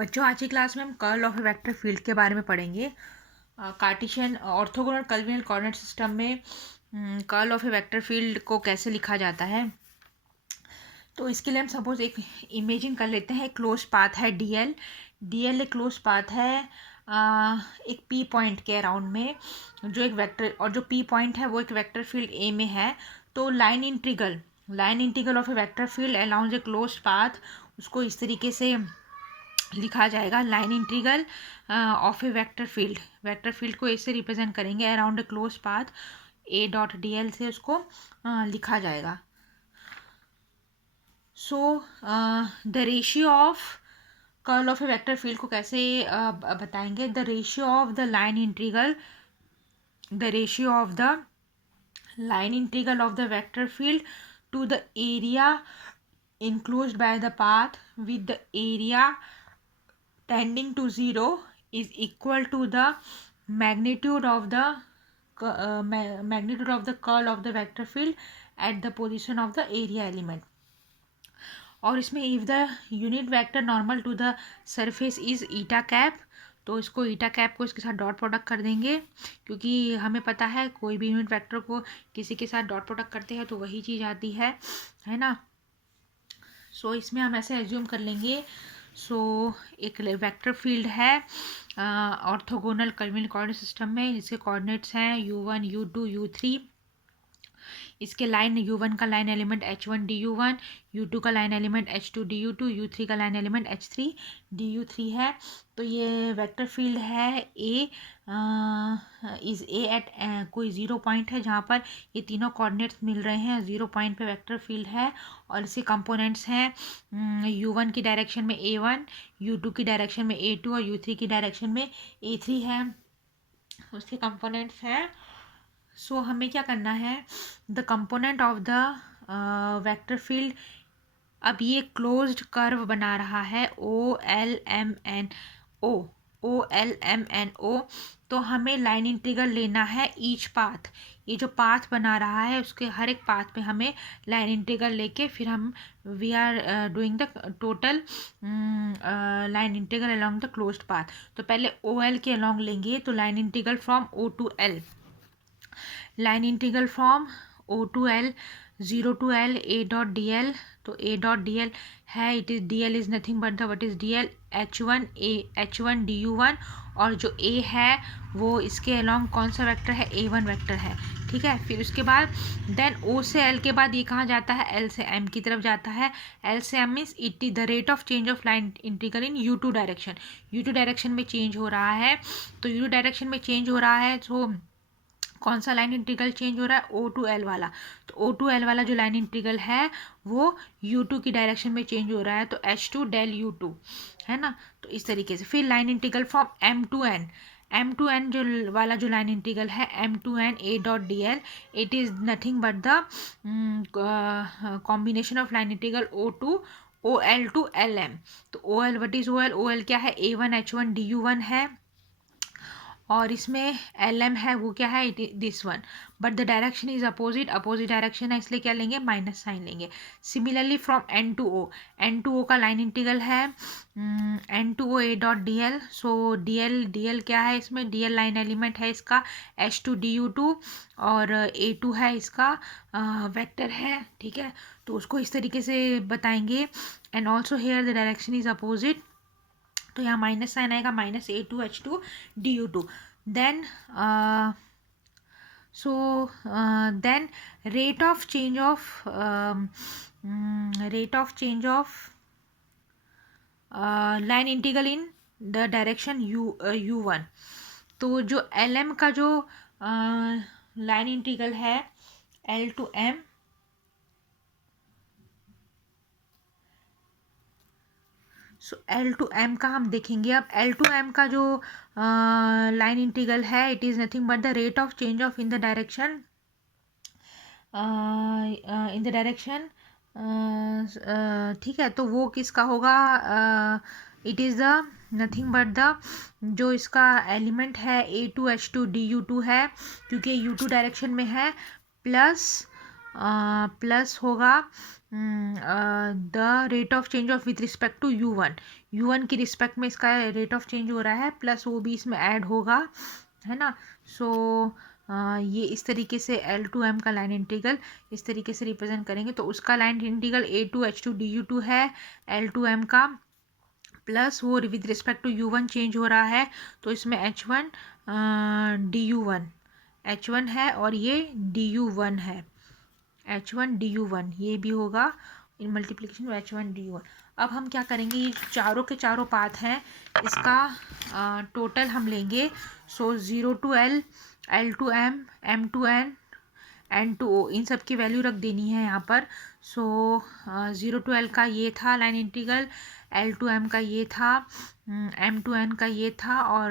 बच्चों, आज की क्लास में हम curl of a vector field के बारे में पढ़ेंगे। Cartesian orthogonal curvilinear coordinate system में curl of a vector field को कैसे लिखा जाता है। तो इसके लिए हम सपोज एक इमेजिन कर लेते हैं। एक क्लोज पाथ है डीएल। डीएल एक क्लोज पाथ है एक पी पॉइंट के अराउंड में, जो एक वेक्टर, और जो पी पॉइंट है वो एक वेक्टर फील्ड ए में है। तो line integral of a vector field allowance A close path, उसको इस तरीके से लिखा जाएगा। Line integral of a vector field को ऐसे रिप्रेजेंट करेंगे around a close path A dot d L से उसको लिखा जाएगा। So the ratio of curl of a vector field को कैसे बताएंगे। The ratio of the line integral of the vector field to the area enclosed by the path with the area tending to 0 is equal to the magnitude of the curl of the vector field at the position of the area element. और इसमें if the unit vector normal to the surface is eta cap, तो इसको ईटा cap को इसके साथ dot product कर देंगे, क्योंकि हमें पता है कोई भी यूनिट वेक्टर को किसी के साथ डॉट प्रोडक्ट करते हैं तो वही चीज़ आती है ना। सो इसमें हम ऐसे एज्यूम कर लेंगे। सो एक वेक्टर फील्ड है ऑर्थोगोनल कर्विलिनियर कोऑर्डिनेट सिस्टम में, जिसके कोऑर्डिनेट्स हैं u1 u2 u3। इसके लाइन u1 का line element h1 du1, u2 का line element h2 du2, u3 का लाइन एलिमेंट h3 du3 है। तो ये वेक्टर फील्ड है ए इज़ ए एट कोई ज़ीरो पॉइंट है जहाँ पर ये तीनों कोऑर्डिनेट्स मिल रहे हैं। ज़ीरो पॉइंट पे वेक्टर फील्ड है और इसके कंपोनेंट्स हैं u1 की डायरेक्शन में a1, u2 की डायरेक्शन में a2 और u3 की डायरेक्शन में a3 है। उसके कंपोनेंट्स हैं। सो हमें क्या करना है, the component of the vector field, अब ये क्लोज्ड कर्व बना रहा है OLMNO। तो हमें लाइन इंटीग्रल लेना है ईच पाथ। ये जो पाथ बना रहा है उसके हर एक पाथ पे हमें लाइन इंटीग्रल लेके फिर हम we are doing the total line integral along the closed path. तो पहले OL के अलोंग लेंगे, तो line integral from O to L, line integral from O to L 0 to L A dot d l. तो A dot d l है, it is d l is nothing but the what is d l H1 du1, और जो A है वो इसके along कौन सा vector है, A1 वेक्टर है। ठीक है, फिर उसके बाद देन O से L के बाद ये कहाँ जाता है, L से M की तरफ जाता है। L से M means it is the rate of change of line integral in U2 direction. U2 direction में चेंज हो रहा है, तो U2 डायरेक्शन में चेंज हो रहा है तो कौन सा लाइन इंटीग्रल चेंज हो रहा है, O to L वाला। तो O to L वाला जो लाइन इंटीग्रल है वो U2 की डायरेक्शन में चेंज हो रहा है, तो H2 del U2 है ना। तो इस तरीके से फिर line integral from M to N जो वाला जो लाइन इंटीग्रल है M to N A dot d L, it is nothing but the combination of line integral OL to LM। तो OL वट इज़ OL क्या है, A1 H1 du1 है, और इसमें LM है वो क्या है, this one, but the direction is opposite direction है, इसलिए क्या लेंगे, माइनस साइन लेंगे। Similarly from N to O का लाइन इंटीग्रल है N to O A dot d L. So D L क्या है, इसमें DL लाइन एलिमेंट है इसका H2 du2, और A2 है इसका वेक्टर है। ठीक है, तो उसको इस तरीके से बताएंगे। And also here the direction is opposite, तो यहाँ माइनस साइन आएगा, -A2 H2 du2। Then then rate of change of line integral in the direction U1। तो जो LM का जो लाइन इंटीग्रल है L to M, so L to M का हम देखेंगे। अब L to M का जो लाइन इंटीग्रल है, it is nothing but the rate of change of in the direction ठीक है, तो वो किसका होगा, it is the nothing but the जो इसका एलिमेंट है A2 H2 du2 है, क्योंकि U2 डायरेक्शन में है, प्लस होगा the rate of change of with respect to u one की रिस्पेक्ट में इसका रेट ऑफ चेंज हो रहा है, प्लस वो भी इसमें ऐड होगा, है ना। सो ये इस तरीके से L2M का लाइन इंटीग्रल इस तरीके से रिप्रेजेंट करेंगे। तो उसका लाइन इंटीग्रल A2H2 du2 है L2M का, प्लस वो with respect to U1 change हो रहा है, तो इसमें H1 है और ये du1 है, H1 du1 ये भी होगा इन मल्टीप्लिकेशन में H1 du1। अब हम क्या करेंगे, ये चारों के चारों पाथ हैं, इसका टोटल हम लेंगे। सो 0 to L, L2M, M2N, N2O इन सब की वैल्यू रख देनी है यहाँ पर। सो 0 to L का ये था लाइन इंटीग्रल, L2M का ये था, M2N का ये था और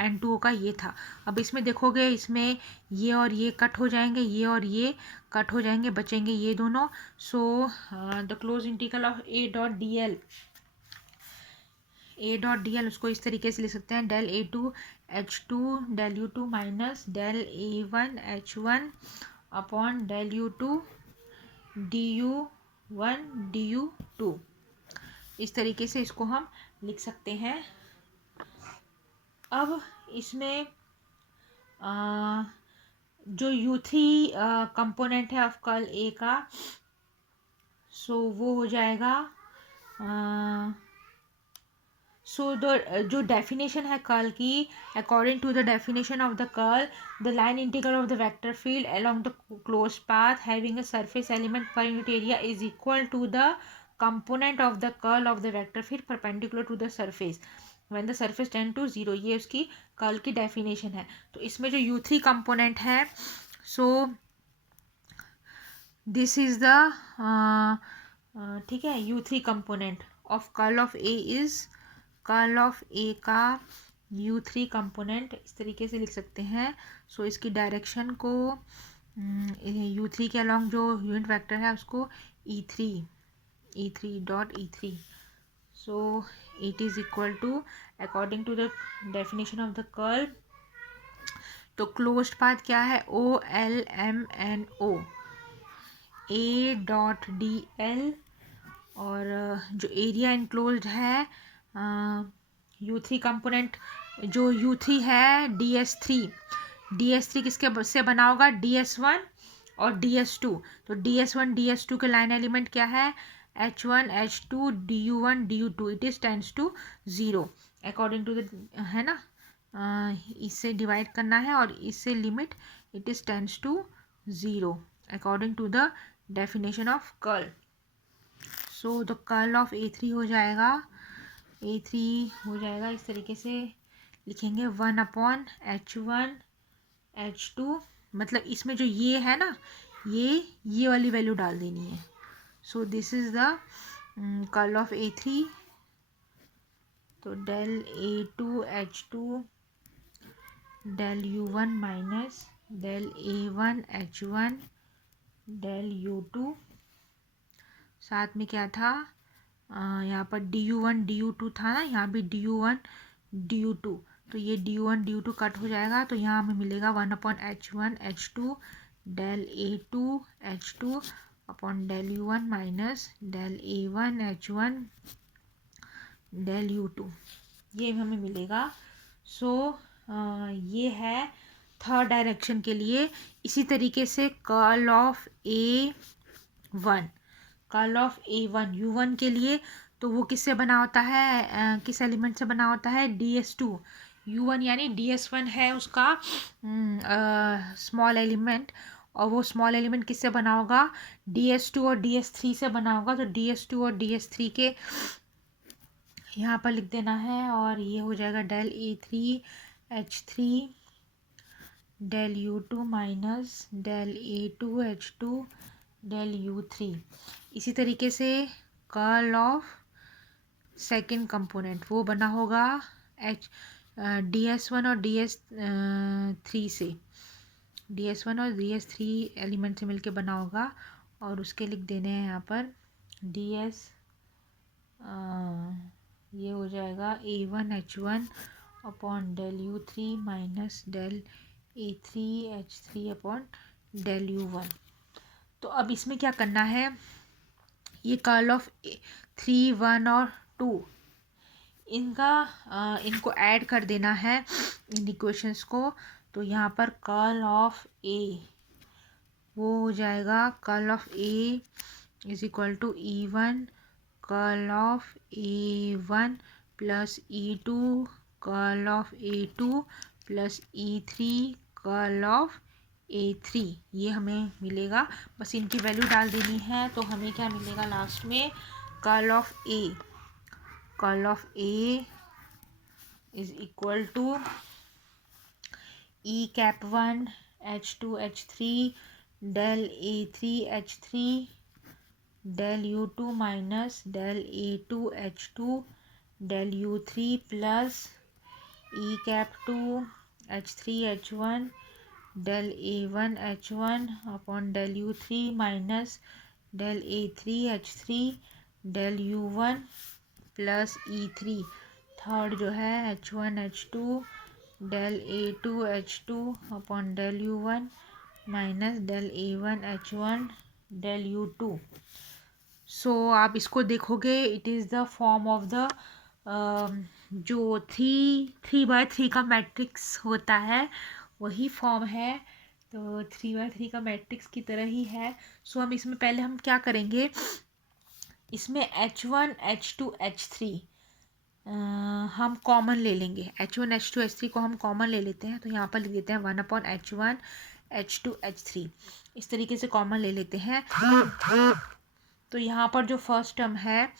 N2O का ये था। अब इसमें देखोगे, इसमें ये और ये कट हो जाएंगे, ये और ये कट हो जाएंगे, बचेंगे ये दोनों। So the close integral of A dot dl उसको इस तरीके से लिख सकते हैं, del A2H2 del U2 minus del A1H1 upon del U2 du1 du2। इस तरीके से इसको हम लिख सकते हैं। अब इसमें जो U3 कंपोनेंट है ऑफ कर्ल A का, सो वो हो जाएगा, जो डेफिनेशन है कर्ल की, according to the definition of the curl, the line integral of the vector field along the close path having a surface element per unit area is equal to the component of the curl of the vector field perpendicular to the surface when the surface tend to 0। ये उसकी curl की definition है। तो इसमें जो U3 component है, so this is the ठीक है, U3 component of curl of A is, curl of A का U3 कंपोनेंट इस तरीके से लिख सकते हैं। सो इसकी डायरेक्शन को U3 के अलॉन्ग जो यूनिट वेक्टर है उसको E3 so it is equal to, according to the definition of the curl, तो क्लोज्ड पाथ क्या है, OLMNO A.dl, और जो एरिया इनक्लोज्ड है U3 कंपोनेंट, जो U3 है DS3 किसके से बना होगा, DS1 और DS2। तो DS1 DS2 के लाइन एलिमेंट क्या है, H1H2 du1 du2, it is tends to 0 according to the, है ना, इससे डिवाइड करना है और इससे limit it is tends to 0 according to the definition of curl. So the curl of A3 हो जाएगा इस तरीके से लिखेंगे, 1/H1H2, मतलब इसमें जो ये है ना, ये वाली वैल्यू डाल देनी है। So this is the curl of A3। तो del A2H2 del U1 माइनस del A1H1 del U2, साथ में क्या था, यहाँ पर du1 du2 था ना, यहाँ भी du1 du2, तो ये du1 du2 कट हो जाएगा, तो यहाँ हमें मिलेगा 1/H1H2 del A2H2 upon del U1 माइनस del A1H1 del U2, ये हमें मिलेगा। सो ये है थर्ड डायरेक्शन के लिए। इसी तरीके से कर्ल ऑफ A1 U1 के लिए, तो वो किससे बना होता है, किस एलिमेंट से बना होता है, DS2। U1 यानी DS1 है उसका स्मॉल एलिमेंट, और वो स्मॉल एलिमेंट किससे बना होगा, DS2 और DS3 से बना होगा। तो DS2 और DS3 के यहाँ पर लिख देना है, और ये हो जाएगा del A3H3 del U2 minus del A2H2 del U3। इसी तरीके से कर्ल ऑफ सेकंड कंपोनेंट वो बना होगा DS1 और DS3 से, DS1 और DS3 एलिमेंट से मिलके बना होगा, और उसके लिख देने हैं यहाँ पर DS, ये हो जाएगा A1H1 upon del U3 minus del A3H3 upon del U1। तो अब इसमें क्या करना है, ये कर्ल ऑफ 3, 1 और 2 इनको ऐड कर देना है इन इक्वेशंस को। तो यहाँ पर कर्ल ऑफ ए वो हो जाएगा curl of A is equal to E1 curl of A1 plus E2 curl of A2 plus E3 curl of A3। ये हमें मिलेगा, बस इनकी वैल्यू डाल देनी है। तो हमें क्या मिलेगा लास्ट में, curl of A is equal to E1 H2 H3 del A3 H3 del U2 minus del A2 H2 del U3 plus E2 H3 H1 del A1 H1 upon del U3 minus del A3 H3 del U1 plus E3। Third जो है H1 H2 del A2 H2 अपॉन del U1 माइनस del A1 H1 del U2। सो आप इसको देखोगे, it is the form of the जो 3x3 का मैट्रिक्स होता है वही फॉर्म है। तो 3x3 का मैट्रिक्स की तरह ही है। सो हम इसमें पहले हम क्या करेंगे, इसमें H1 H2 H3 हम कॉमन ले लेंगे। H1 H2 H3 को हम कॉमन ले लेते हैं। तो यहाँ पर लिख देते हैं 1/H1 H2 H3, इस तरीके से कॉमन ले लेते हैं। तो यहाँ पर जो फर्स्ट टर्म है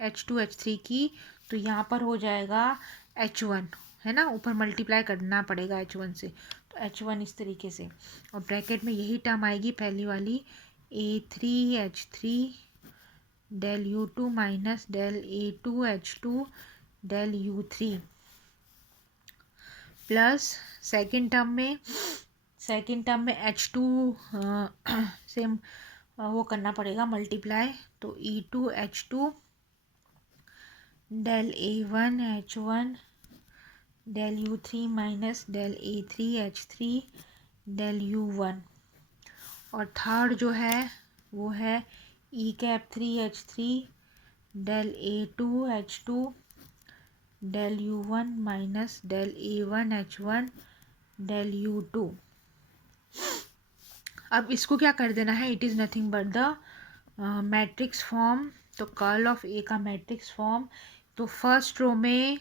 H2 H3 की, तो यहाँ पर हो जाएगा H1, है ना, ऊपर मल्टीप्लाई करना पड़ेगा H1 से। तो H1 इस तरीके से, और ब्रैकेट में यही टर्म आएगी पहली वाली A3 H3 del U2 minus del A2 H2 del U3 plus second term में H2 से वो करना पड़ेगा मल्टीप्लाई। तो E2 H2 del A1 H1 del U3 minus del A3 H3 del U1। और थर्ड जो है वो है E3 H3 del A2 H2 del U1 माइनस del A1 H1 del U2। अब इसको क्या कर देना है, it is nothing but the matrix form. तो कर्ल ऑफ ए का मैट्रिक्स फॉर्म, तो फर्स्ट रो में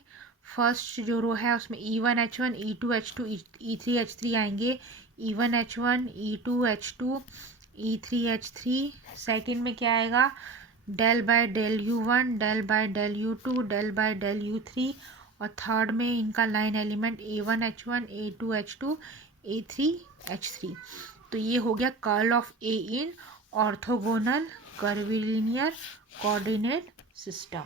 फर्स्ट जो रो है उसमें E1 H1 E2 H2 E3 H3 आएंगे। E1 H1 E2 H2 E3 H3। Second में क्या आएगा, del by del U1 del by del U2 del by del U3। और थर्ड में इनका line element A1 H1 A2 H2 A3 H3। तो ये हो गया curl of A in orthogonal curvilinear coordinate system.